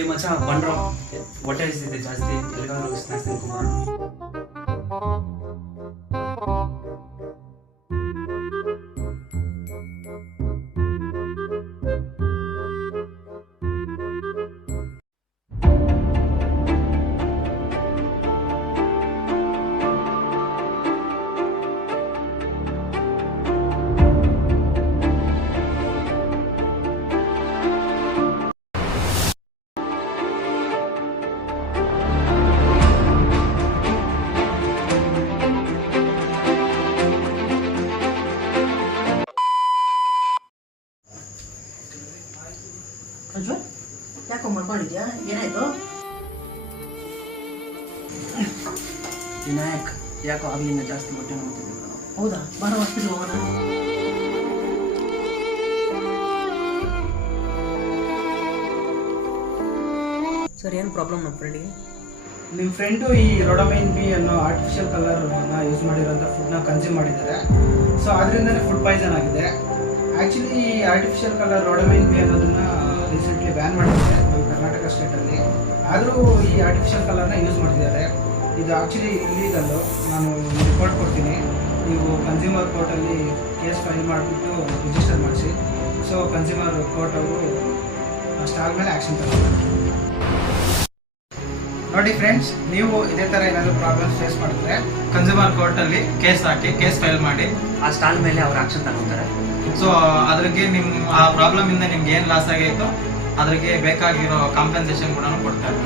ಏ ಮಚ್ಚ ಬಂಡ್ರೋ ಹೊಟ್ಟೆ ಹಸಿದಿದೆ ಜಾಸ್ತಿ ಎಲ್ಲಿಗಾದ್ರೂ ಸ್ನ್ಯಾಕ್ಸ್ ತಿನ್ಕೊಂಬರೋಣ. ಪ್ರಜ್ವಲ್ ಯಾಕೋ ಮಾಡ್ಕೊಂಡಿದ್ಯಾ? ಏನಾಯ್ತು? ವಿನಾಯಕ್ ಯಾಕೋ ಆಗ್ಲಿಂದ ಜಾಸ್ತಿ ಹೊಟ್ಟೆ ನೋಡ್ತಿದ್ದೆ. ಹೌದಾ? ಬರ ಹಾಸ್ಪಿಟ್ಲ್ ಹೋಗೋಣ. ಸರ್ ಏನು ಪ್ರಾಬ್ಲಮ್ ನಮ್ಮ ಫ್ರೆಂಡಿಗೆ? ನಿಮ್ಮ ಫ್ರೆಂಡು ಈ ರೋಡಮೈನ್ ಬಿ ಅನ್ನೋ ಆರ್ಟಿಫಿಷಿಯಲ್ ಕಲರ್ನ ಯೂಸ್ ಮಾಡಿರೋಂಥ ಫುಡ್ನ ಕನ್ಸ್ಯೂಮ್ ಮಾಡಿದ್ದಾರೆ. ಸೊ ಅದರಿಂದನೇ ಫುಡ್ ಪಾಯ್ಸನ್ ಆಗಿದೆ. ಆ್ಯಕ್ಚುಲಿ ಈ ಆರ್ಟಿಫಿಷಿಯಲ್ ಕಲರ್ ರೋಡಮೈನ್ ಬಿ ಅನ್ನೋದನ್ನ ರೀಸೆಂಟ್ಲಿ ಬ್ಯಾನ್ ಮಾಡಿದ್ದಾರೆ ಕರ್ನಾಟಕ ಸ್ಟೇಟಲ್ಲಿ. ಆದರೂ ಈ ಆರ್ಟಿಫಿಷಿಯಲ್ ಕಲರ್ನ ಯೂಸ್ ಮಾಡ್ತಿದ್ದಾರೆ. ಇದು ಆ್ಯಕ್ಚುಲಿ ಇಲ್ಲೀಗಲ್ಲು. ನಾನು ರಿಪೋರ್ಟ್ ಕೊಡ್ತೀನಿ. ನೀವು ಕನ್ಸ್ಯೂಮರ್ ಕೋರ್ಟಲ್ಲಿ ಕೇಸ್ ಫೈಲ್ ಮಾಡಿಬಿಟ್ಟು ರಿಜಿಸ್ಟರ್ ಮಾಡಿಸಿ. ಸೊ ಕನ್ಸ್ಯೂಮರ್ ಕೋರ್ಟ್ ಅವರು ಸ್ಟಾಲ್ ಮೇಲೆ ಆ್ಯಕ್ಷನ್ ತಗೊಳ್ತಾರೆ. ನೋಡಿ ಫ್ರೆಂಡ್ಸ್, ನೀವು ಇದೇ ಥರ ಏನಾದರೂ ಪ್ರಾಬ್ಲಮ್ಸ್ ಫೇಸ್ ಮಾಡಿದ್ರೆ ಕನ್ಸ್ಯೂಮರ್ ಕೋರ್ಟಲ್ಲಿ ಕೇಸ್ ಹಾಕಿ ಕೇಸ್ ಫೈಲ್ ಮಾಡಿ ಆ ಸ್ಟಾಲ್ ಮೇಲೆ ಅವ್ರು ಆಕ್ಷನ್ ತಗೊಳ್ತಾರೆ. ಸೊ ಅದ್ರಿಗೆ ನಿಮ್ಮ ಆ ಪ್ರಾಬ್ಲಮ್ ಇಂದ ನಿಮ್ಗೆ ಏನು ಲಾಸ್ ಆಗೈತೋ ಅದ್ರಿಗೆ ಬೇಕಾಗಿರೋ ಕಾಂಪೆನ್ಸೇಷನ್ ಕೂಡ ಕೊಡ್ತಾರೆ.